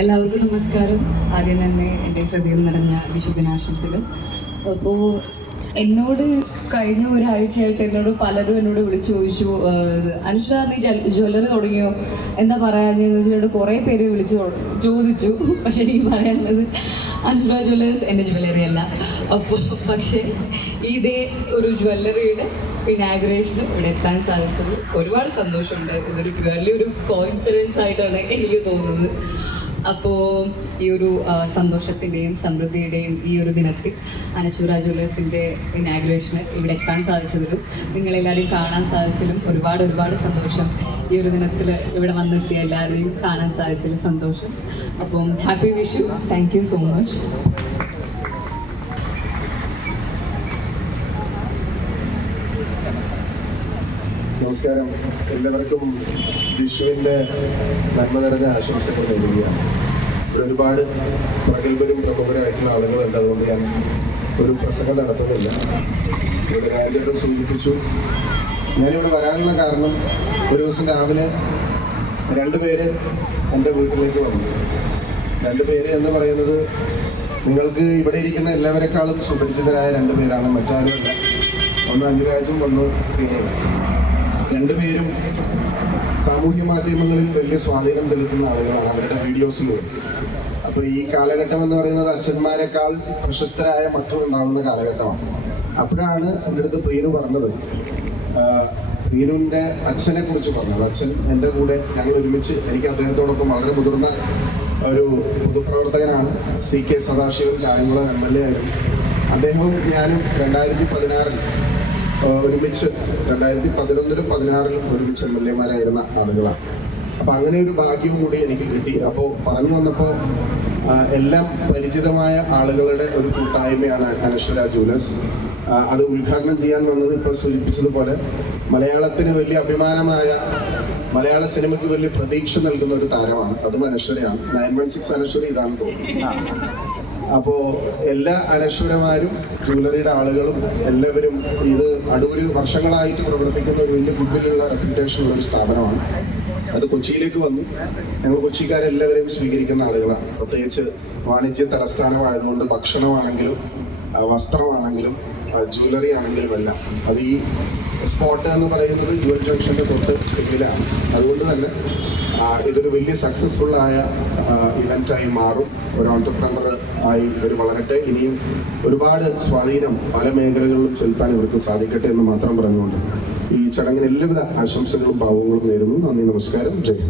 എല്ലാവർക്കും നമസ്കാരം. ആദ്യം തന്നെ എന്റെ ഹൃദയം നിറഞ്ഞ വിശുദ്ധനാശംസകൾ. അപ്പോൾ എന്നോട് കഴിഞ്ഞ ഒരാഴ്ചയായിട്ട് എന്നോട് പലരും എന്നോട് വിളിച്ചു ചോദിച്ചു അനുഷ നീ ജ്വല്ലറി തുടങ്ങിയോ? എന്താ പറയാന്ന് വെച്ചിട്ട് കുറേ പേര് വിളിച്ചു ചോദിച്ചു. പക്ഷെ എനിക്ക് പറയാനുള്ളത് അനുഷ ജ്വല്ലേഴ്സ് എന്റെ ജ്വല്ലറി അല്ല. അപ്പോൾ പക്ഷേ ഇതേ ഒരു ജ്വല്ലറിയുടെ ഇനാഗ്രേഷന് ഇവിടെ എത്താൻ സാധിച്ചത് ഒരുപാട് സന്തോഷമുണ്ട്. ഇതൊരു വലിയൊരു കോയിൻസിഡൻസ് ആയിട്ടാണ് എനിക്ക് തോന്നുന്നത്. അപ്പോൾ ഈ ഒരു സന്തോഷത്തിന്റെയും സമൃദ്ധിയുടെയും ഈ ഒരു ദിനത്തിൽ അനശൂര ജ്വല്ലേഴ്സിന്റെ ഇനാഗ്രേഷന് ഇവിടെ എത്താൻ സാധിച്ചതിലും നിങ്ങളെല്ലാവരെയും കാണാൻ സാധിച്ചതിലും ഒരുപാട് ഒരുപാട് സന്തോഷം. ഈ ഒരു ദിനത്തിൽ ഇവിടെ വന്നെത്തിയ എല്ലാവരെയും കാണാൻ സാധിച്ചതിൽ സന്തോഷം. അപ്പം happy Vishu. Thank you so much നമസ്കാരം. എല്ലാവർക്കും വിഷുവിന്റെ നന്മ നിറഞ്ഞ ആശംസകൾ നൽകുകയാണ് ഇവിടെ ഒരുപാട് പ്രഗത്ഭരും പ്രമുഖരായിട്ടുള്ള ആളുകളുണ്ട്. അതുകൊണ്ട് ഞാൻ ഒരു പ്രസംഗം നടത്തുന്നില്ല. ഇവിടെ രാജ്യത്തെ സൂചിപ്പിച്ചു. ഞാനിവിടെ വരാനുള്ള കാരണം ഒരു ദിവസം രാവിലെ രണ്ടുപേര് എന്റെ വീട്ടിലേക്ക് വന്നു. രണ്ടുപേര് എന്ന് പറയുന്നത് നിങ്ങൾക്ക് ഇവിടെ ഇരിക്കുന്ന എല്ലാവരെക്കാളും സുപരിചിതരായ രണ്ടുപേരാണ്. മറ്റാരും ഒന്ന് അനുരാജും ഒന്ന് പ്രിയയും. രണ്ടുപേരും സാമൂഹ്യ മാധ്യമങ്ങളിൽ വലിയ സ്വാധീനം ചെലുത്തുന്ന ആളുകളാണ് അവരുടെ വീഡിയോസിലൂടെ. അപ്പോൾ ഈ കാലഘട്ടം എന്ന് പറയുന്നത് അച്ഛന്മാരെക്കാൾ പ്രശസ്തരായ മക്കൾ ഉണ്ടാകുന്ന കാലഘട്ടമാണ്. അപ്പോഴാണ് എന്റെ അടുത്ത് പ്രീനു പറഞ്ഞത്. പ്രീനുവിന്റെ അച്ഛനെ കുറിച്ച് പറഞ്ഞത്. അച്ഛൻ എന്റെ കൂടെ ഞങ്ങൾ ഒരുമിച്ച് എനിക്ക് അദ്ദേഹത്തോടൊപ്പം വളരെ മുതിർന്ന ഒരു പൊതുപ്രവർത്തകനാണ്. C K Sadasivan Kayamkulam M L A ആയിരുന്നു. അദ്ദേഹവും ഞാനും രണ്ടായിരത്തി പതിനാറിൽ ഒരുമിച്ച് രണ്ടായിരത്തി പതിനൊന്നിലും പതിനാറിലും ഒരുമിച്ച് എം എൽ എമാരായിരുന്ന ആളുകളാണ്. അപ്പം അങ്ങനെ ഒരു ഭാഗ്യം കൂടി എനിക്ക് കിട്ടി. അപ്പോൾ പറഞ്ഞു വന്നപ്പോൾ എല്ലാം പരിചിതമായ ആളുകളുടെ ഒരു കൂട്ടായ്മയാണ് അനശ്വര ജൂലസ് അത് ഉദ്ഘാടനം ചെയ്യാൻ വന്നത് ഇപ്പോൾ സൂചിപ്പിച്ചതുപോലെ മലയാളത്തിന് വലിയ അഭിമാനമായ മലയാള സിനിമയ്ക്ക് വലിയ പ്രതീക്ഷ നൽകുന്ന ഒരു താരമാണ്. അതും അനശ്വരയാണ്. നയൻ വൺ സിക്സ് അനശ്വര ഇതാണ് തോന്നുന്നു. അപ്പോ എല്ലാ അനശ്വരമാരും ജ്വല്ലറിയുടെ ആളുകളും എല്ലാവരും ഇത് അടൂര് വർഷങ്ങളായിട്ട് പ്രവർത്തിക്കുന്ന ഒരു വലിയ ഗുഡ്വില്ലുള്ള റെപ്യൂട്ടേഷൻ ഉള്ള ഒരു സ്ഥാപനമാണ്. അത് കൊച്ചിയിലേക്ക് വന്നു. ഞങ്ങൾ കൊച്ചിക്കാരെല്ലാവരെയും സ്വീകരിക്കുന്ന ആളുകളാണ്. പ്രത്യേകിച്ച് വാണിജ്യ തലസ്ഥാനമായതുകൊണ്ട് ഭക്ഷണമാണെങ്കിലും വസ്ത്രമാണെങ്കിലും ജ്വല്ലറി ആണെങ്കിലും എല്ലാം. അത് ഈ സ്പോട്ട് എന്ന് പറയുന്നത് ജുവൽ ജംഗ്ഷന്റെ തൊട്ട് പിന്നിലാണ്. അതുകൊണ്ട് തന്നെ ഇതൊരു വലിയ സക്സസ്ഫുൾ ആയ ഇവന്റായി മാറും. ഒരു ഓണ്ടർപ്രണർ ആയി ഇവർ വളരട്ടെ. ഇനിയും ഒരുപാട് സ്വാധീനം പല മേഖലകളിലും ചെലുത്താൻ ഇവർക്ക് സാധിക്കട്ടെ എന്ന് മാത്രം പറഞ്ഞുകൊണ്ട് ഈ ചടങ്ങിന് എല്ലാവിധ ആശംസകളും ഭാവങ്ങളും നേരുന്നു. നന്ദി നമസ്കാരം. ജയ്.